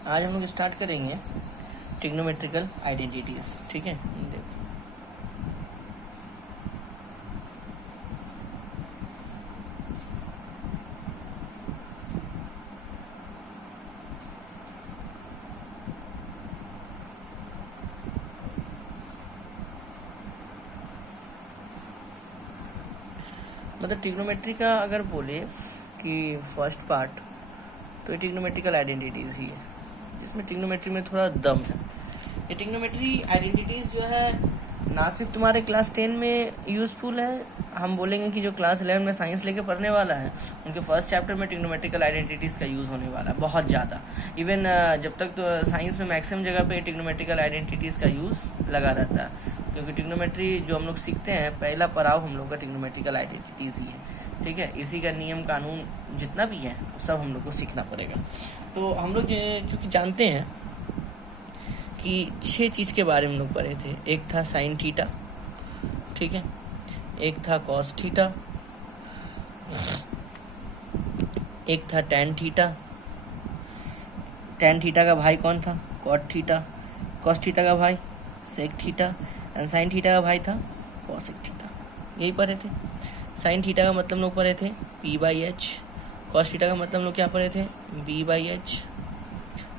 आज हम लोग स्टार्ट करेंगे ट्रिग्नोमेट्रिकल आइडेंटिटीज। ठीक है, देखो मतलब ट्रिग्नोमेट्री का अगर बोले कि फर्स्ट पार्ट तो ये ट्रिग्नोमेट्रिकल आइडेंटिटीज ही है, जिसमें ट्रिग्नोमेट्री में थोड़ा दम है। ये ट्रिग्नोमेट्री आइडेंटिटीज जो है ना सिर्फ तुम्हारे क्लास 10 में यूजफुल है, हम बोलेंगे कि जो क्लास 11 में साइंस लेके पढ़ने वाला है उनके फर्स्ट चैप्टर में ट्रिग्नोमेट्रिकल आइडेंटिटीज का यूज़ होने वाला है बहुत ज़्यादा। इवन जब तक तो साइंस में मैक्सिमम जगह पे ट्रिग्नोमेट्रिकल आइडेंटिटीज का यूज़ लगा रहता है, क्योंकि ट्रिग्नोमेट्री जो हम लोग सीखते हैं पहला पड़ाव हम लोग का ट्रिग्नोमेट्रिकल आइडेंटिटीज ही है। ठीक है, इसी का नियम कानून जितना भी है सब हम लोग को सीखना पड़ेगा। तो हम लोग चूँकि जानते हैं कि 6 चीज़ के बारे में हम लोग पढ़े थे। एक था साइन थीटा, ठीक है, एक था कॉस थीटा, एक था टैन थीटा। टैन थीटा का भाई कौन था? Cot theta. कॉस थीटा का भाई sec theta and sine theta का भाई था कॉसेक थीटा। यही पढ़े थे। साइन थीटा का मतलब लोग पढ़े थे p/h। कॉस थीटा का मतलब लोग क्या पढ़े थे? b/h।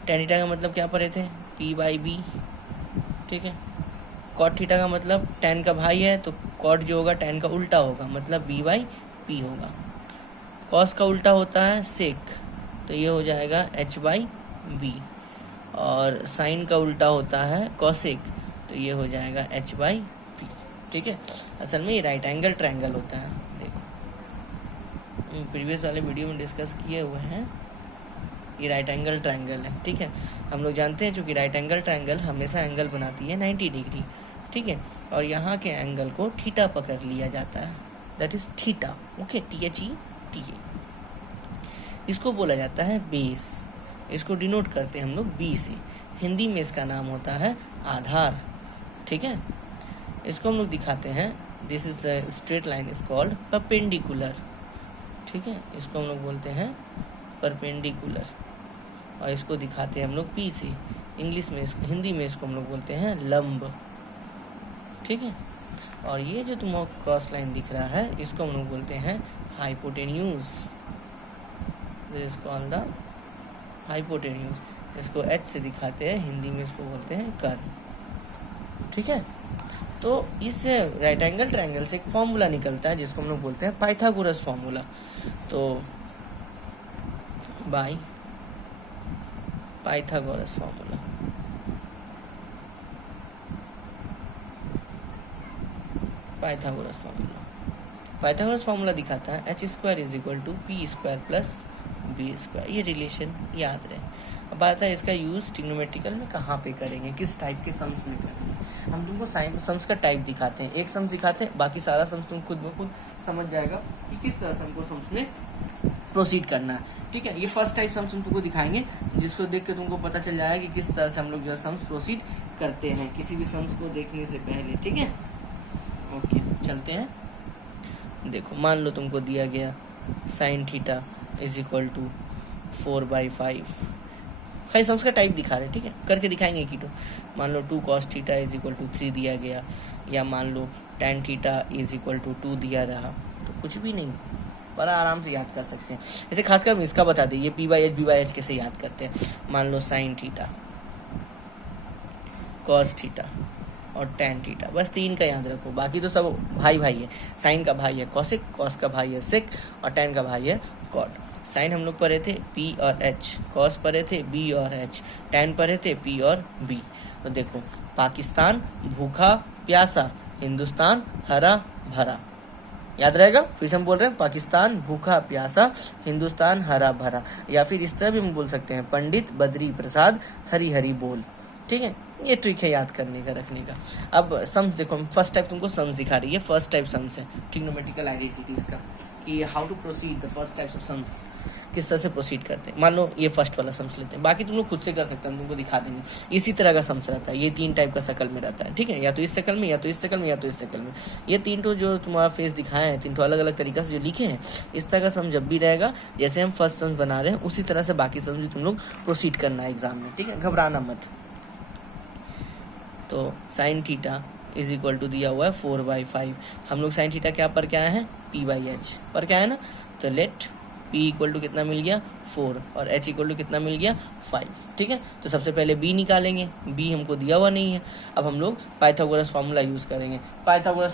टैन थीटा का मतलब क्या पढ़े थे? p/b। ठीक है, कॉट थीटा का मतलब टैन का भाई है तो कॉट जो होगा टैन का उल्टा होगा, मतलब b/p होगा। कॉस का उल्टा होता है सेक, तो ये हो जाएगा h/b। और साइन का उल्टा होता है कॉसेक, तो ये हो जाएगा h/p। ठीक है, असल में ये राइट एंगल ट्रायंगल होता है। देखो प्रीवियस वाले वीडियो में डिस्कस किए हुए हैं, ये राइट एंगल ट्रायंगल है। ठीक है, हम लोग जानते हैं चूँकि राइट एंगल ट्रायंगल हमेशा एंगल बनाती है 90 डिग्री। ठीक है, और यहाँ के एंगल को थीटा पकड़ लिया जाता है, that is theta. Okay, THETA। इसको बोला जाता है बेस। इसको डिनोट करते हैं हम लोग B से। हिंदी में इसका नाम होता है आधार। ठीक है, इसको हम लोग दिखाते हैं, this is the straight line is called perpendicular. ठीक है, इसको हम लोग बोलते हैं परपेंडिकुलर, और इसको दिखाते हैं हम लोग P से। इंग्लिश में इसको, हिंदी में इसको हम लोग बोलते हैं लंब। ठीक है, और ये जो तुमको क्रॉस लाइन दिख रहा है इसको हम लोग बोलते हैं hypotenuse. This is called the hypotenuse. इसको H से दिखाते हैं, हिंदी में इसको बोलते हैं कर्व। ठीक है, तो इस राइट एंगल ट्रायंगल से एक फॉर्मूला निकलता है जिसको हम लोग बोलते हैं पाइथागोरस फॉर्मूला। तो by Pythagoras formula, Pythagoras formula दिखाता है h² = p² + b²। ये रिलेशन याद रहे। अब बात है इसका यूज़ ट्रिग्नोमेट्रिकल में कहाँ पे करेंगे, किस टाइप के सम्स में करेंगे। हम तुमको सम्स का टाइप दिखाते हैं, एक सम दिखाते हैं, बाकी सारा सम्स तुम खुद ब खुद समझ जाएगा कि किस तरह से हमको सम्स में प्रोसीड करना है। ठीक है, ये फर्स्ट टाइप सम्स हम तुमको दिखाएंगे, जिसको देख के तुमको पता चल जाएगा कि किस तरह से हम लोग जो है सम्स प्रोसीड करते हैं किसी भी सम्स को देखने से पहले। ठीक है, ओके, चलते हैं। देखो मान लो तुमको दिया गया साइन थीटा = 4/5। खाली सम्स का टाइप दिखा रहे, ठीक है, करके दिखाएंगे कीटो। मान लो 2 cos θ = 3 दिया गया, या मान लो tan θ = 2 दिया रहा, तो कुछ भी नहीं, बड़ा आराम से याद कर सकते हैं। जैसे खासकर हम इसका बता दें, ये p/h b/h कैसे याद करते हैं। मान लो साइन थीटा, cos θ और tan θ, बस 3 का याद रखो, बाकी तो सब भाई भाई है। साइन का भाई है कॉसेक, कॉस का भाई है सेक, और tan का भाई है कॉट। साइन हम लोग पढ़े थे P और H, कॉस पढ़े थे B और H, tan पढ़े थे P और B। तो देखो, पाकिस्तान भूखा प्यासा, हिंदुस्तान हरा भरा। याद रहेगा, फिर से हम बोल रहे हैं पाकिस्तान भूखा प्यासा, हिंदुस्तान हरा भरा। या फिर इस तरह भी हम बोल सकते हैं पंडित बद्री प्रसाद हरी हरी बोल। ठीक है, ये ट्रिक है याद करने का, रखने का। अब सम्स देखो, फर्स्ट टाइप तुमको सम्स दिखा रही है, फर्स्ट टाइप सम्स है ट्रिग्नोमेट्रिकल आइडेंटिटीज का। कि how to proceed the first types of sums, किस तरह से प्रोसीड करते हैं। मान लो ये फर्स्ट वाला सम्स लेते हैं, बाकी तुम लोग खुद से कर सकते हैं, हम तुमको दिखा देंगे। इसी तरह का सम्स रहता है, ये 3 टाइप का शकल में रहता है, ठीक है, या तो इस शकल में, या तो इस शकल में, या तो इस शकल में। ये 3 तो जो तुम्हारा फेस दिखाए हैं, 3 तो अलग अलग तरीका से जो लिखे हैं, इस तरह का सम जब भी रहेगा, जैसे हम फर्स्ट सम्स बना रहे हैं उसी तरह से बाकी सम्स भी तुम लोग प्रोसीड करना है एग्जाम में, ठीक है, घबराना मत। तो sine theta is equal to दिया हुआ है 4/5। हम लोग साइन थीटा क्या पर क्या है, p/h पर क्या है ना, तो लेट p इक्वल टू कितना मिल गया 4 और h इक्वल टू कितना मिल गया 5, ठीक है। तो सबसे पहले b निकालेंगे, b हमको दिया हुआ नहीं है। अब हम लोग पाइथागोरस फार्मूला यूज़ करेंगे, पाइथागोरस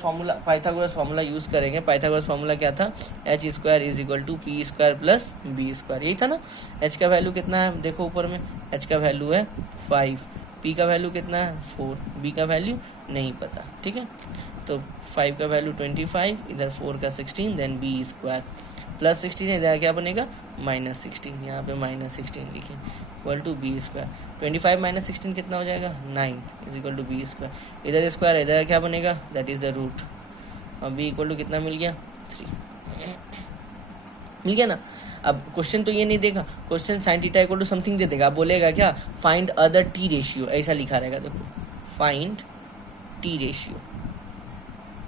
फार्मूला यूज़ करेंगे। पाइथागोरस फार्मूला क्या था, h² is equal to p² plus b², यही था ना। h का वैल्यू कितना है, देखो ऊपर में, h का वैल्यू है 5, p का वैल्यू कितना है 4, b का वैल्यू नहीं पता, ठीक है। तो 5 का वैल्यू 25, इधर 4 का 16, देन b² प्लस 16 है, इधर क्या बनेगा -16, यहाँ पे -16 लिखें इक्वल टू b²। 25 - 16 कितना हो जाएगा 9 इज इक्वल टू b²। इधर स्क्वायर, इधर क्या बनेगा, दैट इज द रूट, और b इक्वल टू कितना मिल गया 3, मिल गया ना। अब क्वेश्चन तो ये नहीं देगा, question sine theta equal to something दे देगा। आप बोलेगा क्या, फाइंड अदर टी रेशियो, ऐसा लिखा रहेगा, देखो फाइंड टी रेशियो,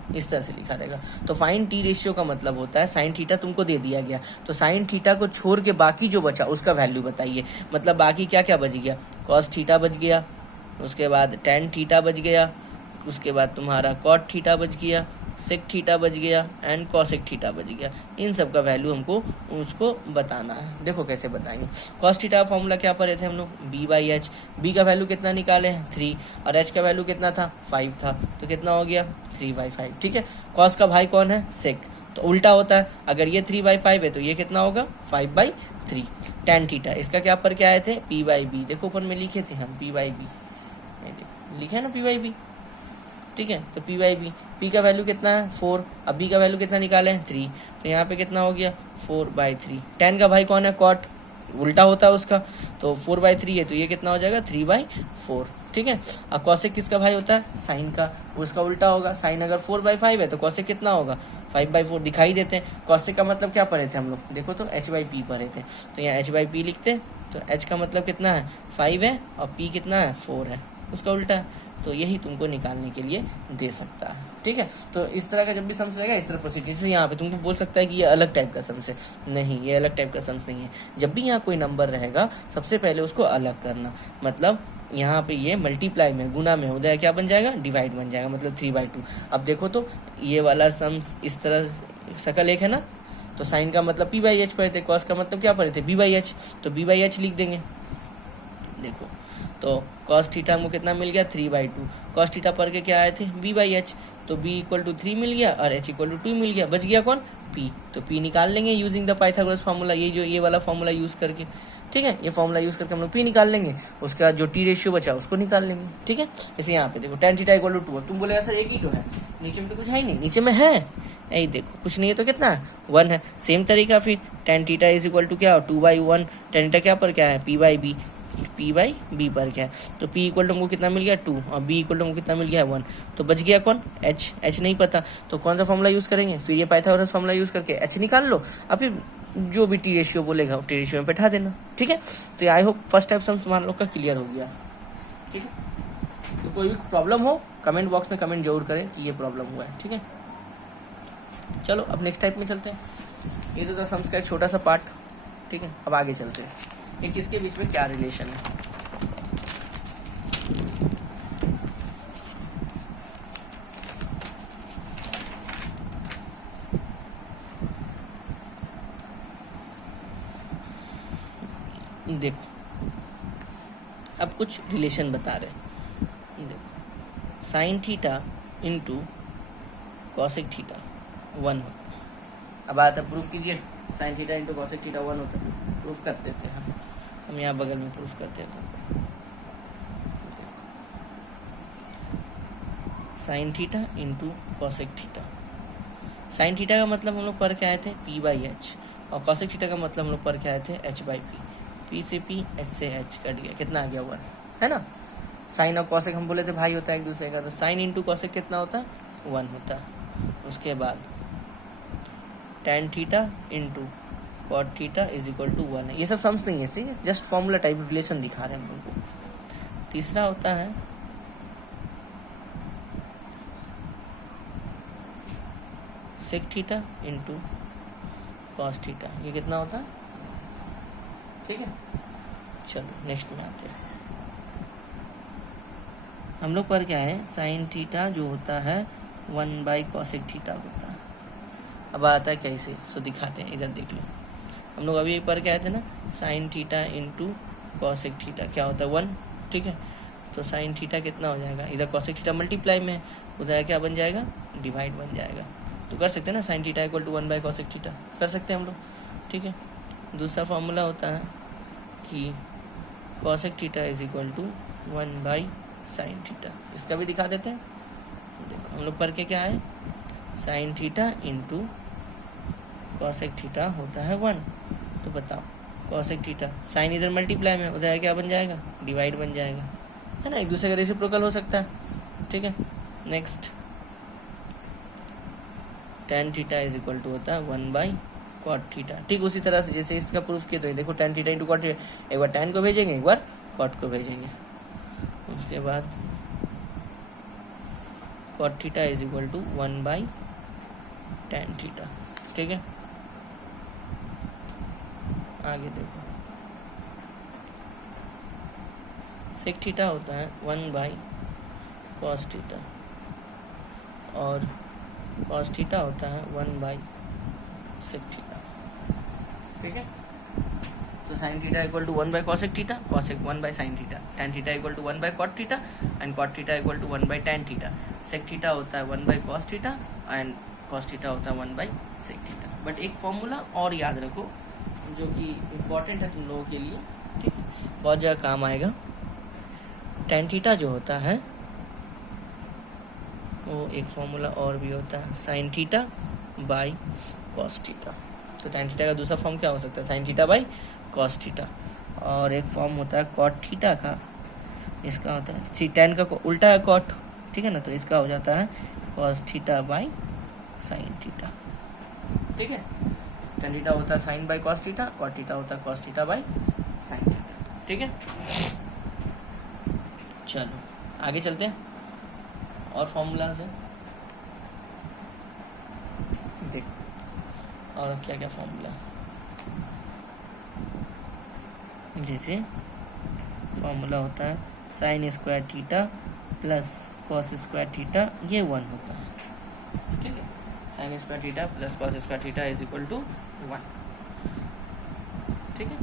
इस तरह से लिखा रहेगा। तो फाइन टी रेशियो का मतलब होता है साइन थीटा तुमको दे दिया गया, तो साइन थीटा को छोड़ के बाकी जो बचा उसका वैल्यू बताइए। मतलब बाकी क्या क्या बच गया, कॉस थीटा बच गया, उसके बाद टेन थीटा बच गया, उसके बाद तुम्हारा कॉट थीटा बच गया, सेक थीटा बच गया एंड कॉसेक थीटा बच गया। इन सब का वैल्यू हमको उसको बताना है। देखो कैसे बताएंगे। कॉस थीटा का फॉर्मूला क्या पढ़े थे हम लोग, b/h। b का वैल्यू कितना निकाले हैं 3, और h का वैल्यू कितना था 5 था, तो कितना हो गया 3/5, ठीक है। कॉस का भाई कौन है, सेक, तो उल्टा होता है, अगर ये 3/5 है तो ये कितना होगा 5/3। टेन थीटा, इसका क्या पर क्या आए थे p/b, देखो ऊपर में लिखे थे हम p/b, लिखे है ना p/b, ठीक है। तो p/b, p का वैल्यू कितना है 4, अब b का वैल्यू कितना निकाले हैं 3, तो यहाँ पे कितना हो गया 4/3। टेन का भाई कौन है कॉट, उल्टा होता है उसका, तो 4/3 है तो ये कितना हो जाएगा 3/4, ठीक है। अब कॉसेक किसका भाई होता है, साइन का, उसका उल्टा होगा। साइन अगर 4/5 है तो कॉसेक कितना होगा 5/4, दिखाई देते हैं। कॉसेक का मतलब क्या पढ़े थे हम लोग, देखो तो h/p पढ़े थे, तो यहाँ h/p लिखते, तो h का मतलब कितना है 5 है और p कितना है 4 है, उसका उल्टा है। तो यही तुमको निकालने के लिए दे सकता है, ठीक है। तो इस तरह का जब भी सम्स रहेगा इस तरह प्रोसीड, जैसे यहाँ पे तुमको बोल सकता है कि ये अलग टाइप का सम्स है, नहीं ये अलग टाइप का सम्स नहीं है। जब भी यहाँ कोई नंबर रहेगा सबसे पहले उसको अलग करना, मतलब यहाँ पे ये मल्टीप्लाई में, गुना में, उधर क्या बन जाएगा डिवाइड बन जाएगा, मतलब 3/2। अब देखो तो ये वाला सम्स इस तरह शकल एक है ना, तो साइन का मतलब p/h पढ़े थे, कॉस का मतलब क्या पढ़े थे b/h, तो b/h लिख देंगे। देखो तो कॉस थीटा हमको कितना मिल गया 3/2, कॉस थीटा पढ़ के क्या आए थे b/h, तो b इक्वल टू 3 मिल गया और h इक्वल टू 2 मिल गया, बच गया कौन p, तो p निकाल लेंगे यूजिंग द पाइथागोरस फार्मूला, ये वाला फार्मूला यूज करके, ठीक है। ये फार्मूला यूज करके हम लोग p निकाल लेंगे, उसका जो टी रेशियो बचा उसको निकाल लेंगे, ठीक है। जैसे यहाँ पे देखो टेन थीटा इक्वल टू 2, तुम बोले सर एक ही तो है, नीचे में तो कुछ है ही नहीं, नीचे में है यही देखो कुछ नहीं है तो कितना है 1 है। सेम तरीका फिर tan theta is equal to क्या 2/1, टेन थीटा क्या पर क्या है p/b, p/b पर क्या है, तो p इक्वल टू हमको कितना मिल गया 2 और b इक्वल टू हमको कितना मिल गया 1, तो बच गया कौन h नहीं पता, तो कौन सा फॉर्मूला यूज़ करेंगे, फिर ये पाइथागोरस फॉर्मूला यूज़ करके h निकाल लो, और फिर जो भी टी रेशियो बोलेगा टी रेशियो में बैठा देना, ठीक है। तो आई होप फर्स्ट टाइप सम तुम्हारा लोग का क्लियर हो गया, ठीक है। तो कोई भी प्रॉब्लम हो कमेंट बॉक्स में कमेंट जरूर करें कि ये प्रॉब्लम हुआ है, ठीक है। चलो अब नेक्स्ट टाइप में चलते हैं। ये तो था सम्स का एक छोटा सा पार्ट, ठीक है। अब आगे चलते हैं, ये किसके बीच में क्या रिलेशन है। देखो अब कुछ रिलेशन बता रहे हैं, देखो sine theta into cosec theta 1 होता है। अब आता प्रूफ कीजिए, sine theta into cosec theta 1 होता है, प्रूफ कर देते हैं हम यहाँ बगल में प्रूफ करते हैं। Sine theta into cosec theta, sign theta का मतलब हम लोग पढ़ के आए थे p/h, और कॉसेक थीटा का मतलब हम लोग पढ़ के आए थे h/p, p से p, h से h कट गया, कितना आ गया 1, है ना। साइन और कॉसेक हम बोले थे भाई होता है एक दूसरे का, तो साइन इंटू कॉसेक कितना होता है 1 होता है। उसके बाद tan theta into cot theta is equal to 1 है। ये सब सम्स नहीं है, see just formula type relation दिखा रहे हैं हम लोग को। तीसरा होता है sec theta into cos theta, ये कितना होता है, ठीक है। चलो नेक्स्ट में आते हैं। हम लोग पर क्या है, साइन थीटा जो होता है 1/cosec थीटा होता है। अब आता है कैसे, सो दिखाते हैं, इधर देख लो। हम लोग अभी पर क्या थे ना, sine theta into cosec theta क्या होता है 1, ठीक है। तो साइन थीटा कितना हो जाएगा, इधर कॉसेक थीटा मल्टीप्लाई में है, उधर क्या बन जाएगा, डिवाइड बन जाएगा। तो कर सकते हैं ना, sine theta equal to 1/cosec theta कर सकते हैं हम लोग, ठीक है। दूसरा फॉर्मूला होता है कि cosec theta is equal to 1/sin theta, इसका भी दिखा देते हैं। देखो हम लोग पर के क्या है, sine theta into cosec theta होता है 1। तो बताओ कॉसेक थीटा, साइन इधर मल्टीप्लाई में, उधर क्या बन जाएगा, डिवाइड बन जाएगा, है ना, एक दूसरे का रेसिप्रोकल हो सकता है, ठीक है। Next tan theta is equal to होता है 1/cot थीटा। ठीक उसी तरह से जैसे इसका प्रूफ किया, तो ये देखो tan theta into cot theta, एक बार tan को भेजेंगे, एक बार cot को भेजेंगे। उसके बाद cot theta is equal to 1/tan theta, ठीक है। आगे देखो सेक थीटा होता है 1/cos थीटा और cos थीटा होता है 1/sec थीटा, ठीक है। तो sine theta equal to 1/cosec theta, cosec 1/sin theta, tan theta equal to 1/cot theta and cot theta equal to 1/tan theta, sec theta होता है 1/cos theta and cos theta होता है 1/sec theta. But एक formula और याद रखो जो कि इम्पोर्टेंट है तुम लोगों के लिए, ठीक है, बहुत ज़्यादा काम आएगा। tan थीटा जो होता है वो एक फॉर्मूला और भी होता है, sine theta by cos theta. तो tan थीटा का दूसरा फॉर्म क्या हो सकता है, sine theta by cos theta. और एक फॉर्म होता है कॉट थीटा का, इसका होता है tan का उल्टा है कॉट, ठीक है ना, तो इसका हो जाता है cos theta by sine theta, ठीक है। tan थीटा होता है sine by cos theta, cot theta होता है cos theta by sine theta, ठीक है। चलो आगे चलते हैं और फॉर्मूला से देख, और क्या क्या फॉर्मूला, जैसे फॉर्मूला होता है sine square theta plus cos square theta, ये 1 होता है, ठीक है। Sine square theta plus cos square theta is equal to 1, ठीक है।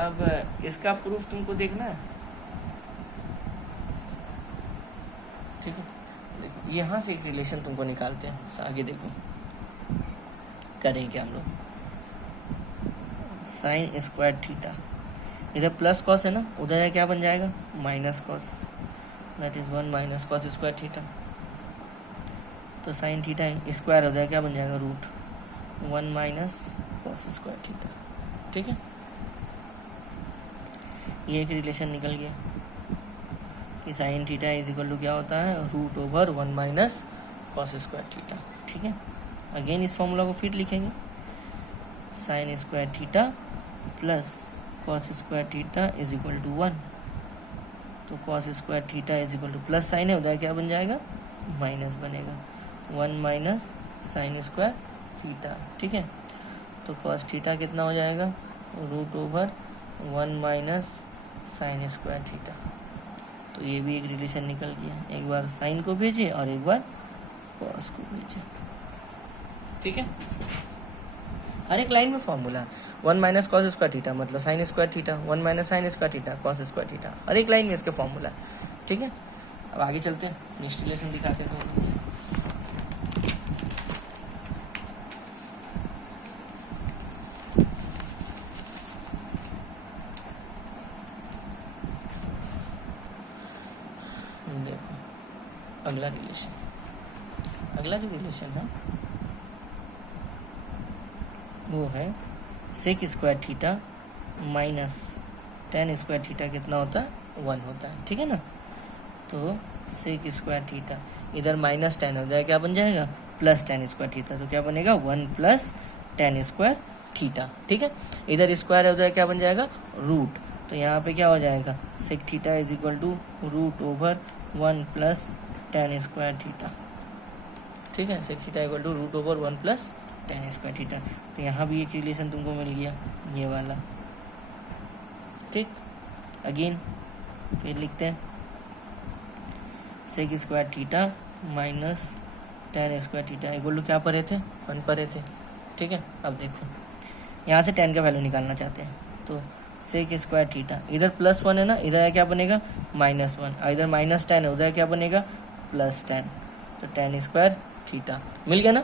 अब इसका प्रूफ तुमको देखना है, ठीक है। देखो यहाँ से एक रिलेशन तुमको निकालते हैं, आगे देखो करेंगे हम लोग। साइन स्क्वायर थीटा, इधर प्लस कॉस है ना, उधर क्या बन जाएगा, minus cos, that is 1 minus cos square theta. तो साइन थीटा है स्क्वायर, उधर क्या बन जाएगा, root 1 minus cos square theta, ठीक है। ये एक रिलेशन निकल गया कि sine theta is equal to क्या होता है, root over 1 minus cos square theta, ठीक है। अगेन इस फॉर्मूला को फिर लिखेंगे, sine square theta plus cos square theta is equal to 1। तो cos square theta is equal to plus sine है, उधर क्या बन जाएगा, माइनस बनेगा, 1 माइनस साइन स्क्वायर थीटा, ठीक है। तो कॉस थीटा कितना हो जाएगा, root over 1 minus sine square theta. तो ये भी एक रिलेशन निकल गया, एक बार साइन को भेजे और एक बार कॉस को भेजे, ठीक है। हर एक लाइन में formula 1 minus cos square theta मतलब sine square theta, 1 minus sine square theta cos square theta, हर एक लाइन में इसके फॉर्मूला, ठीक है। अब आगे चलते हैं, नेक्स्ट रिलेशन दिखाते हैं। तो देखो अगला रिलेशन, अगला जो रिलेशन है वो है sec square theta minus tan square theta कितना होता है, 1 होता है, ठीक है ना। तो सेक स्क्वायर थीटा इधर माइनस टेन हो जाएगा, क्या बन जाएगा, प्लस टेन स्क्वायर थीटा, तो क्या बनेगा 1 प्लस टेन स्क्वायर थीटा। ठीक है, इधर स्क्वायर है उधर क्या बन जाएगा रूट, तो यहाँ पे क्या हो जाएगा sec theta is equal to root over 1 plus tan square theta. ठीक है, sec theta equal to root over 1 plus tan square theta. तो यहाँ भी एक रिलेशन तुमको मिल गया ये वाला। ठीक, अगेन फिर लिखते हैं sec square theta minus tan square theta equal to क्या पढ़े थे 1 पढ़े थे। ठीक है, अब देखो यहाँ से टेन का वैल्यू निकालना चाहते हैं, तो सेक स्क्वायर थीटा इधर प्लस 1 है ना, इधर क्या बनेगा -1, इधर -10 है उधर क्या बनेगा +10, तो टेन स्क्वायर थीटा मिल गया ना।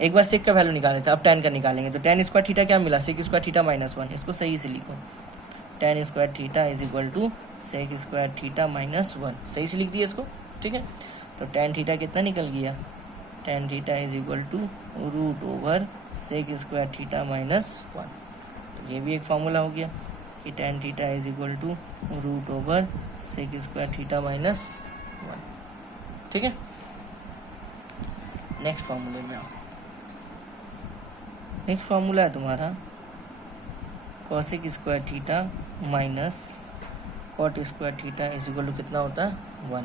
एक बार सेक का वैल्यू निकाले थे, अब टेन का निकालेंगे, तो टेन स्क्वायर थीटा क्या मिला सेक स्क्वायर थीटा -1, इसको सही से लिखो tan square theta is equal to sec square theta -1, सही से लिख दिया इसको। ठीक है, तो टेन थीटा कितना निकल गया, tan theta is equal to root over sec square theta -1, तो ये भी एक फार्मूला हो गया कि tan theta is equal to root over sec square theta -1। ठीक है, नेक्स्ट फार्मूले में आओ। नेक्स्ट फार्मूला है तुम्हारा cosec square theta minus cot square theta is equal to कितना होता है 1।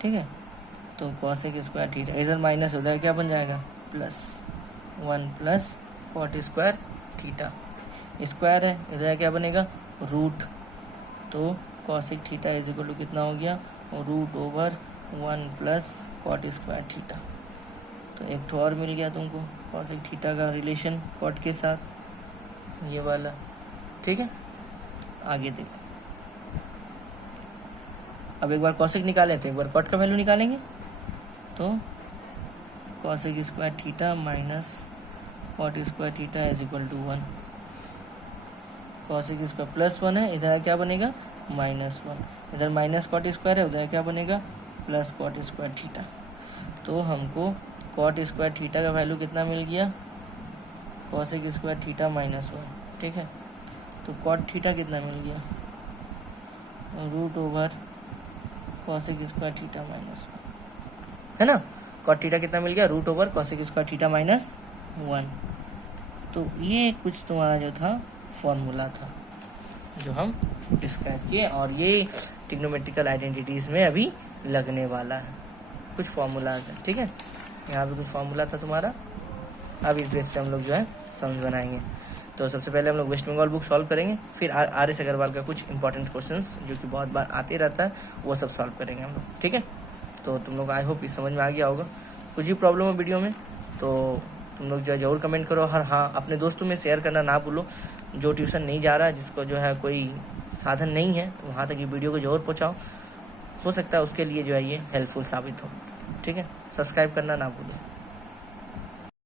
ठीक है, तो कॉसेक स्क्वायर थीटा इधर माइनस उधर क्या बन जाएगा +1 plus cot square theta, square है इधर क्या बनेगा रूट, तो cosec theta is equal to कितना हो गया root over 1 plus cot square theta. तो एक तो और मिल गया तुमको कॉसेक थीटा का रिलेशन कॉट के साथ, ये वाला। ठीक है, आगे देखो, अब एक बार कॉसेक निकालें तो एक बार कॉट का वैल्यू निकालेंगे, तो cosec square theta minus cot square theta is equal to 1, cosec square +1 है इधर क्या बनेगा -1, इधर माइनस कॉट स्क्वायर है उधर क्या बनेगा प्लस कॉट स्क्वायर थीटा। तो हमको कॉट स्क्वायर थीटा का वैल्यू कितना मिल गया कॉसेक स्क्वायर थीटा -1। ठीक है, तो कॉट थीटा कितना मिल गया root over cosec square theta -1, है ना। कॉट थीटा कितना मिल गया root over cosec square theta -1। तो ये कुछ तुम्हारा जो था फॉर्मूला था जो हम डिस्क्राइब किए, और ये ट्रिग्नोमेट्रिकल आइडेंटिटीज़ में अभी लगने वाला है, कुछ फॉर्मूलाज है। ठीक है, यहाँ पे कुछ फॉर्मूला था तुम्हारा, अब इस बेस पे हम लोग जो है समझ बनाएंगे। तो सबसे पहले हम लोग वेस्ट बंगाल बुक सॉल्व करेंगे, फिर RS अग्रवाल का कुछ इंपॉर्टेंट क्वेश्चंस जो कि बहुत बार आते रहता है वो सब सॉल्व करेंगे हम लोग। ठीक है, तो तुम लोग आई होप इस समझ में आ गया होगा। कुछ भी प्रॉब्लम हो वीडियो में तो तुम लोग जो है ज़रूर कमेंट करो, और हाँ अपने दोस्तों में शेयर करना ना भूलो, जो ट्यूशन नहीं जा रहा है जिसको जो है कोई साधन नहीं है तो वहाँ तक ये वीडियो को ज़रूर पहुँचाओ, हो सकता है उसके लिए जो है ये हेल्पफुल साबित हो। ठीक है, सब्सक्राइब करना ना भूलो।